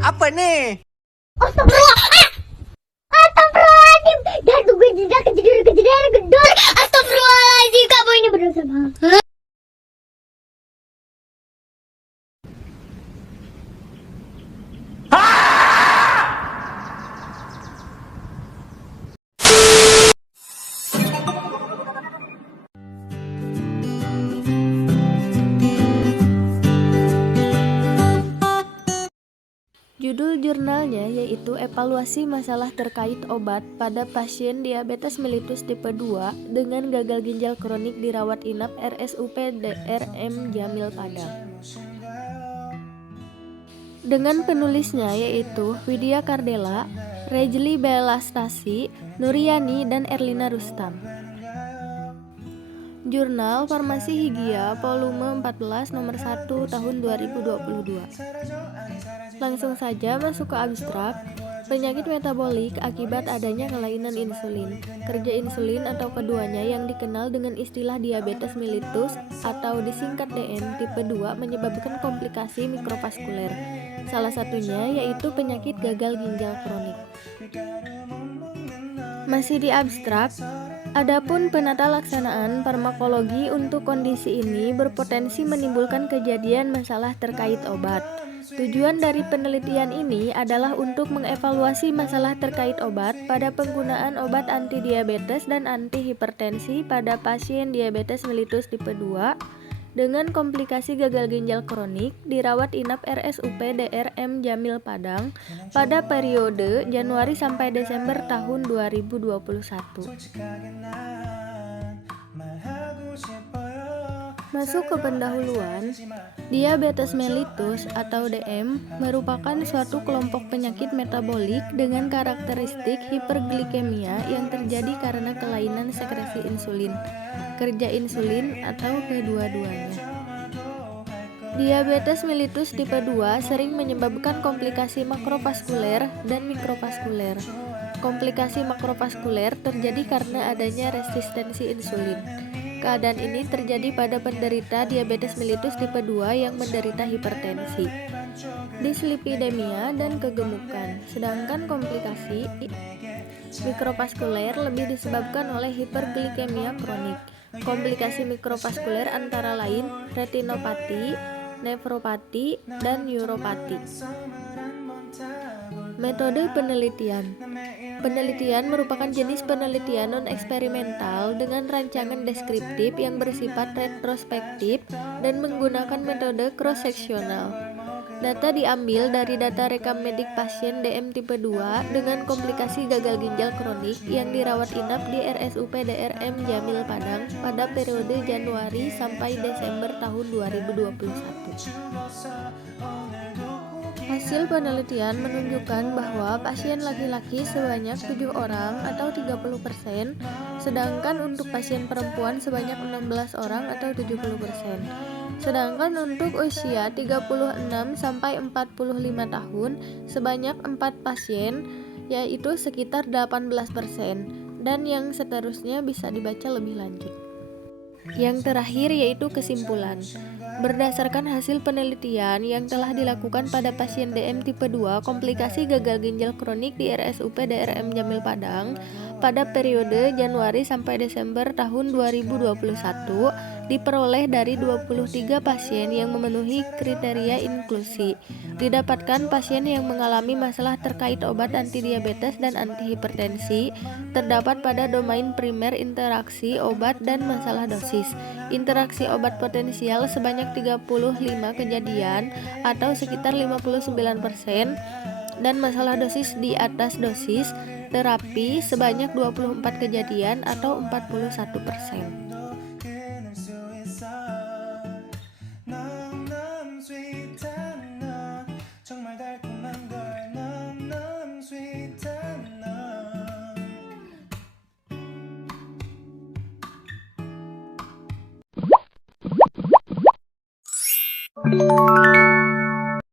Apa nih? Astagfirullah. Astagfirullahaladzim. Dan gue tidak kejadian gedor. Astagfirullahaladzim. Kamu ini berdosa banget. Judul jurnalnya yaitu Evaluasi Masalah Terkait Obat pada Pasien Diabetes Mellitus Tipe 2 dengan Gagal Ginjal Kronik Dirawat Inap RSUP DRM Jamil Padang. Dengan penulisnya yaitu Widya Kardela, Rejli Belastasi, Nuryani, dan Erlina Rustam. Jurnal Farmasi Higia volume 14 nomor 1 tahun 2022. Langsung saja masuk ke abstrak. Penyakit metabolik akibat adanya kelainan insulin. Kerja insulin atau keduanya yang dikenal dengan istilah diabetes mellitus atau disingkat DM tipe 2 menyebabkan komplikasi mikrovaskuler. Salah satunya yaitu penyakit gagal ginjal kronik. Masih di abstrak. Adapun penata laksanaan farmakologi untuk kondisi ini berpotensi menimbulkan kejadian masalah terkait obat. Tujuan dari penelitian ini adalah untuk mengevaluasi masalah terkait obat pada penggunaan obat antidiabetes dan antihipertensi pada pasien diabetes mellitus tipe 2 dengan komplikasi gagal ginjal kronik dirawat inap RSUP DRM Jamil Padang pada periode Januari sampai Desember tahun 2021. Masuk ke pendahuluan, diabetes mellitus atau DM merupakan suatu kelompok penyakit metabolik dengan karakteristik hiperglikemia yang terjadi karena kelainan sekresi insulin, kerja insulin, atau kedua-duanya. Diabetes mellitus tipe 2 sering menyebabkan komplikasi makrovaskuler dan mikrovaskuler. Komplikasi makrovaskuler terjadi karena adanya resistensi insulin. Keadaan ini terjadi pada penderita diabetes mellitus tipe 2 yang menderita hipertensi, dislipidemia, dan kegemukan. Sedangkan komplikasi mikrovaskuler lebih disebabkan oleh hiperglikemia kronik. Komplikasi mikrovaskuler antara lain retinopati, nefropati, dan neuropati. Metode penelitian. Penelitian merupakan jenis penelitian non-eksperimental dengan rancangan deskriptif yang bersifat retrospektif dan menggunakan metode cross-seksional. Data diambil dari data rekam medik pasien DM tipe 2 dengan komplikasi gagal ginjal kronik yang dirawat inap di RSUP DRM Jamil Padang pada periode Januari sampai Desember tahun 2021. Hasil penelitian menunjukkan bahwa pasien laki-laki sebanyak 7 orang atau 30%, sedangkan untuk pasien perempuan sebanyak 16 orang atau 70%. Sedangkan untuk usia 36 sampai 45 tahun sebanyak 4 pasien, yaitu sekitar 18%, dan yang seterusnya bisa dibaca lebih lanjut. Yang terakhir yaitu kesimpulan. Berdasarkan hasil penelitian yang telah dilakukan pada pasien DM tipe 2 komplikasi gagal ginjal kronik di RSUP DRM Jamil Padang pada periode Januari sampai Desember tahun 2021 diperoleh dari 23 pasien yang memenuhi kriteria inklusi. Didapatkan pasien yang mengalami masalah terkait obat antidiabetes dan antihipertensi terdapat pada domain primer interaksi obat dan masalah dosis. Interaksi obat potensial sebanyak 35 kejadian atau sekitar 59%, dan masalah dosis di atas dosis terapi sebanyak 24 kejadian atau 41%.